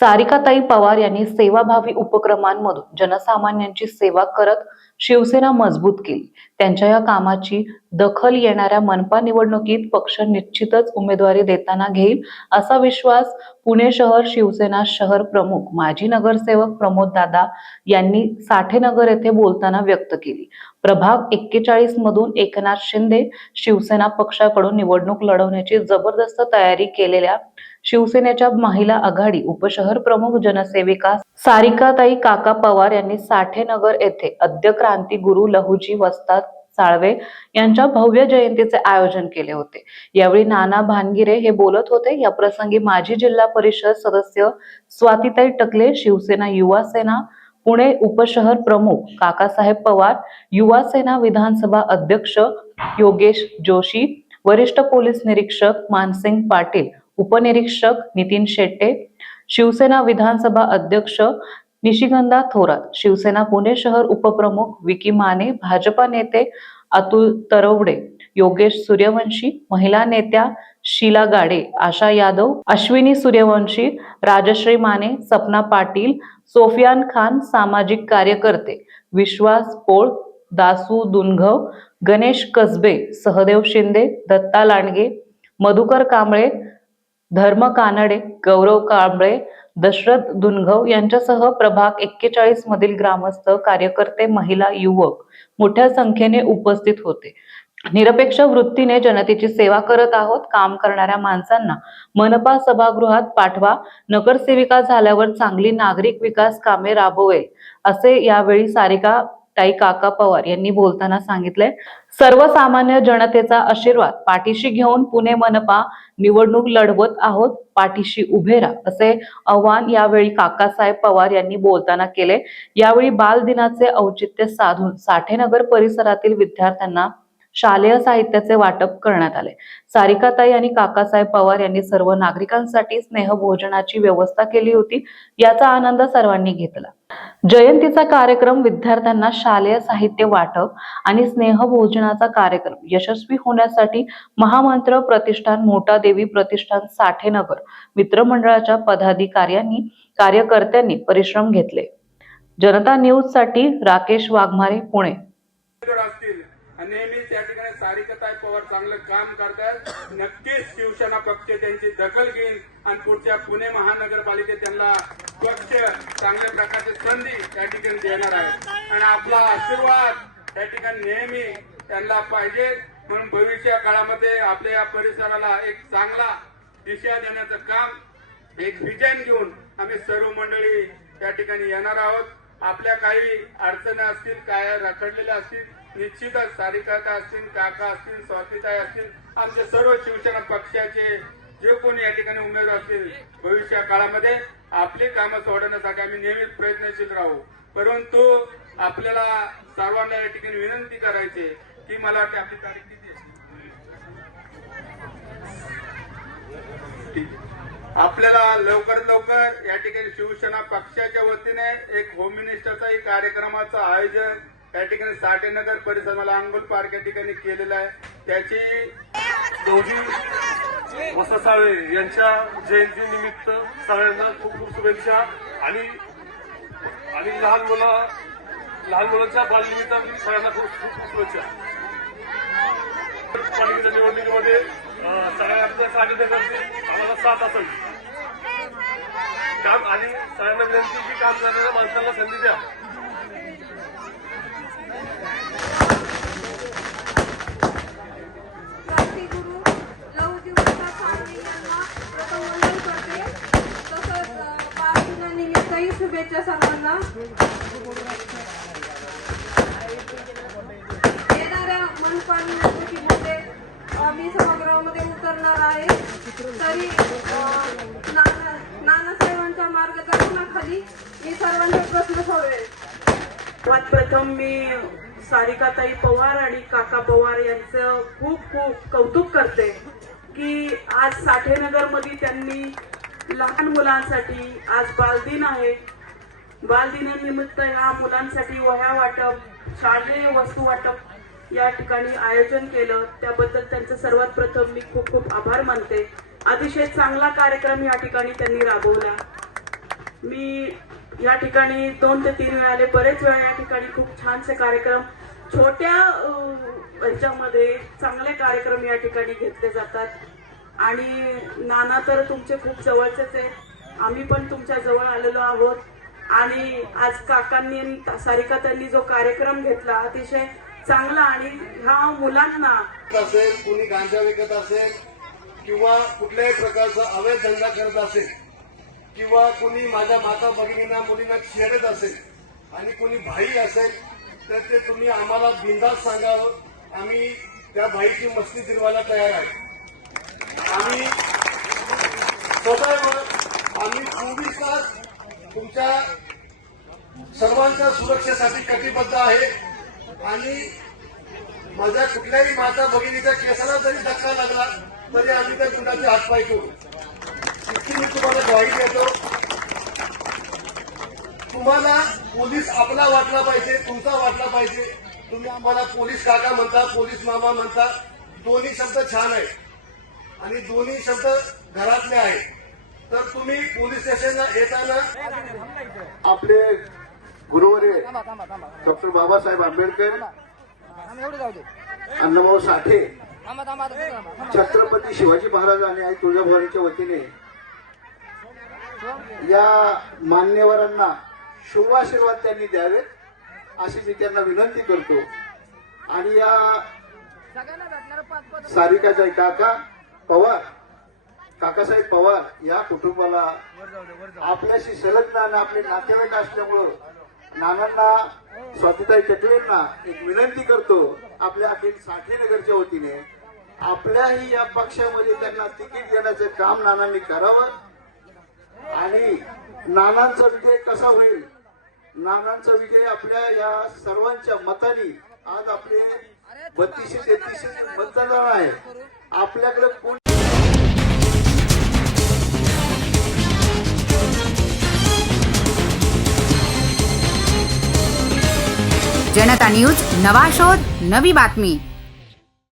सारिकाताई पवार यांनी सेवाभावी उपक्रमांमधून जनसामान्यांची सेवा करत शिवसेना मजबूत केली. त्यांच्या या कामाची दखल येणाऱ्या मनपा निवडणुकीत पक्ष निश्चितच उमेदवारी देताना घेईल असा विश्वास पुणे शहर शिवसेना शहर प्रमुख माजी नगरसेवक प्रमोद दादा यांनी साठेनगर येथे बोलताना व्यक्त केली. प्रभाग एक्केचाळीस मधून एकनाथ शिंदे शिवसेना पक्षाकडून निवडणूक लढवण्याची जबरदस्त तयारी केलेल्या शिवसेनेच्या महिला आघाडी उपशहर प्रमुख जनसेविका सारिकाताई काका पवार यांनी साठेनगर येथे अद्य क्रांती गुरु लहुजी वस्ताद साळवे यांच्या भव्य जयंतीचे आयोजन केले होते. यावेळी नाना भानगिरे हे बोलत होते. या प्रसंगी माजी जिल्हा परिषद सदस्य स्वातीताई टकले शिवसेना युवा सेना पुणे उपशहर प्रमुख काकासाहेब पवार युवा सेना विधानसभा अध्यक्ष योगेश जोशी वरिष्ठ पोलीस निरीक्षक मानसिंग पाटील उपनिरीक्षक नितीन शेट्टे शिवसेना विधानसभा अध्यक्ष निशिगंधा थोरात शिवसेना पुणे शहर उपप्रमुख विकी माने भाजपा नेते अतुल तरवडे योगेश सूर्यवंशी महिला नेत्या शीला गाडे आशा यादव अश्विनी सूर्यवंशी राजश्री माने सपना पाटील सोफियान खान सामाजिक कार्यकर्ते विश्वास पोळ दासू दुनघव गणेश कसबे सहदेव शिंदे दत्ता लांडगे मधुकर कांबळे धर्म कानडे गौरव कांबळे दशरथ दुनघव यांच्यासह प्रभाग एक्केचाळीस मधील ग्रामस्थ कार्यकर्ते महिला युवक मोठ्या संख्येने उपस्थित होते. निरपेक्ष वृत्तीने जनतेची सेवा करत आहोत. काम करणाऱ्या माणसांना मनपा सभागृहात पाठवा. नगरसेविका झाल्यावर चांगली नागरिक विकास कामे राबवे असे यावेळी सारिका ताई काका पवार यांनी बोलताना सांगितले सर्वसामान्य जनतेचा आशीर्वाद पाठीशी घेऊन पुणे मनपा निवडणूक लढवत आहोत पाठीशी उभे राहा असे आव्हान यावेळी काकासाहेब पवार यांनी बोलताना केले. यावेळी बाल दिनाचे औचित्य साधून साठेनगर परिसरातील विद्यार्थ्यांना शालेय साहित्याचे वाटप करण्यात आले. सारिकाताई आणि काकासाहेब पवार यांनी सर्व नागरिकांसाठी स्नेहभोजनाची व्यवस्था केली होती याचा आनंद सर्वांनी घेतला. जयंतीचा कार्यक्रम विद्यार्थ्यांना शालेय साहित्य वाटप आणि स्नेहभोजनाचा कार्यक्रम यशस्वी होण्यासाठी महामंत्र प्रतिष्ठान मोटादेवी प्रतिष्ठान साठेनगर मित्रमंडळाच्या पदाधिकाऱ्यांनी कार्यकर्त्यांनी परिश्रम घेतले. जनता न्यूजसाठी राकेश वाघमारे पुणे वर असतील आणि नेहमीच या ठिकाणी सारिकताई पवार चांगलं काम करतात नक्कीच शिवसेना पक्ष त्यांची दखल घेईल आणि पुढच्या पुणे महानगरपालिकेत त्यांना पक्ष चांगल्या प्रकारची संधी त्या ठिकाणी देणार आहे आणि आपला आशीर्वाद त्या ठिकाणी नेहमी त्यांना पाहिजे. म्हणून भविष्य काळामध्ये आपल्या या परिसराला एक चांगला दिशा देण्याचं काम एक विजन घेऊन आम्ही सर्व मंडळी त्या ठिकाणी येणार आहोत. आपल्या काही अडचणी असतील काय रखडलेल्या असतील निश्चितच सारिकाता असतील काका असतील स्वातीताई असतील आमचे सर्व शिवसेना पक्षाचे जे कोणी या ठिकाणी उमेदवार असतील भविष्य काळामध्ये आपली कामं सोडवण्यासाठी आम्ही नेहमीच प्रयत्नशील राहू. परंतु आपल्याला सर्वांना या ठिकाणी विनंती करायची की मला वाटते आपली तारीख किती आपल्याला लवकरात लवकर या ठिकाणी शिवसेना पक्षाच्या वतीने एक होम मिनिस्टरचाही कार्यक्रमाचं आयोजन या ठिकाणी साठेनगर परिसर मला अंगुल पार्क या ठिकाणी केलेलं आहे. त्याची गौरी वससाळे यांच्या जयंतीनिमित्त सगळ्यांना खूप खूप शुभेच्छा. आणि आणि लहान मुलं लहान मुलांच्या बालनिमित्ताने सगळ्यांना खूप खूप खूप शुभेच्छा. पालिकेच्या निवडणुकीमध्ये अं, सगळ्या आपल्या सागरनगरची आम्हाला साथ असेल. काम आणि सगळ्यांना विनंती की काम करणाऱ्या माणसांना संधी द्या. तरी अ, नाना नानासाहेबांच्या मार्गदर्शनाखाली मी सर्वांचे प्रश्न सोडवेल प्रथम मी सारिकाताई पवार आणि काका पवार यांचं खूप खूप कौतुक करते की आज साठेनगरमध्ये त्यांनी लहान मुलांसाठी आज बालदिन आहे. बालदिनानिमित्त ह्या मुलांसाठी वह्या वाटप शालेय वस्तू वाटप या ठिकाणी आयोजन केलं. त्याबद्दल त्यांचं सर्वात प्रथम मी खूप खूप आभार मानते. अतिशय चांगला कार्यक्रम या ठिकाणी त्यांनी राबवला. मी या ठिकाणी दोन ते तीन वेळाले बरेच वेळा या ठिकाणी खूप छानसे कार्यक्रम छोट्या ह्याच्यामध्ये चांगले कार्यक्रम या ठिकाणी घेतले जातात. आणि नाना तर तुमचे खूप जवळचेच आहेत. आम्ही पण तुमच्या जवळ आलेलो आहोत. आणि आज काकांनी सारिका त्यांनी जो कार्यक्रम घेतला अतिशय चांगला आणि ह्या मुलांना असेल कुणी गांजा विकत असेल किंवा कुठल्याही प्रकारचा अवैध धंदा करत असेल किंवा कुणी माझ्या माता भगिनींना मुलींना छेडत असेल आणि कुणी भाई असेल तर ते तुम्ही आम्हाला बिंदास सांगावं. आम्ही त्या भाईची मस्ती फिरवायला तयार आहे. आम्ही सदैव आम्ही चोवीस तास तुमच्या सर्वांच्या सुरक्षेसाठी कटिबद्ध आहे. आणि माझ्या कुठल्याही माता भगिनीच्या केसाला जरी धक्का लागला तरी आम्ही त्या गुन्ह्याचे हातपाय करू इतकी मी तुम्हाला ग्वाही देतो. तुम्हाला पोलीस आपला वाटला पाहिजे तुमचा वाटला पाहिजे. तुम्ही आम्हाला पोलीस काका म्हणता पोलीस मामा म्हणता दोन्ही शब्द छान आहे आणि दोन्ही शब्द घरातले आहेत. तर तुम्ही पोलीस स्टेशनला येताना आपले गुरुवर्य डॉक्टर बाबासाहेब आंबेडकर अण्णाभाऊ साठे छत्रपती शिवाजी महाराज आणि आई तुळजाभवानीच्या वतीने या मान्यवरांना शुभाशीर्वाद त्यांनी द्यावे अशी मी त्यांना विनंती करतो. आणि या सारिकाचा काका पवार काकासाहेब पवार या कुटुंबाला आपल्याशी संलग्न आणि आपले नातेवाईक असल्यामुळं नानांना स्वातीताई टकलेंना एक विनंती करतो आपल्या अखिल साठेनगरच्या वतीने. आपल्याही या पक्षामध्ये त्यांना तिकीट देण्याचं काम नानांनी करावं. आणि नानांचा विजय कसा होईल? नानांचा विजय आपल्या या सर्वांच्या मताने आज आपले बत्तीसशे तेहतीसशे मतदान आहे. आपल्याकडे कोण जनता न्यूज नवा शोध नवी बातमी.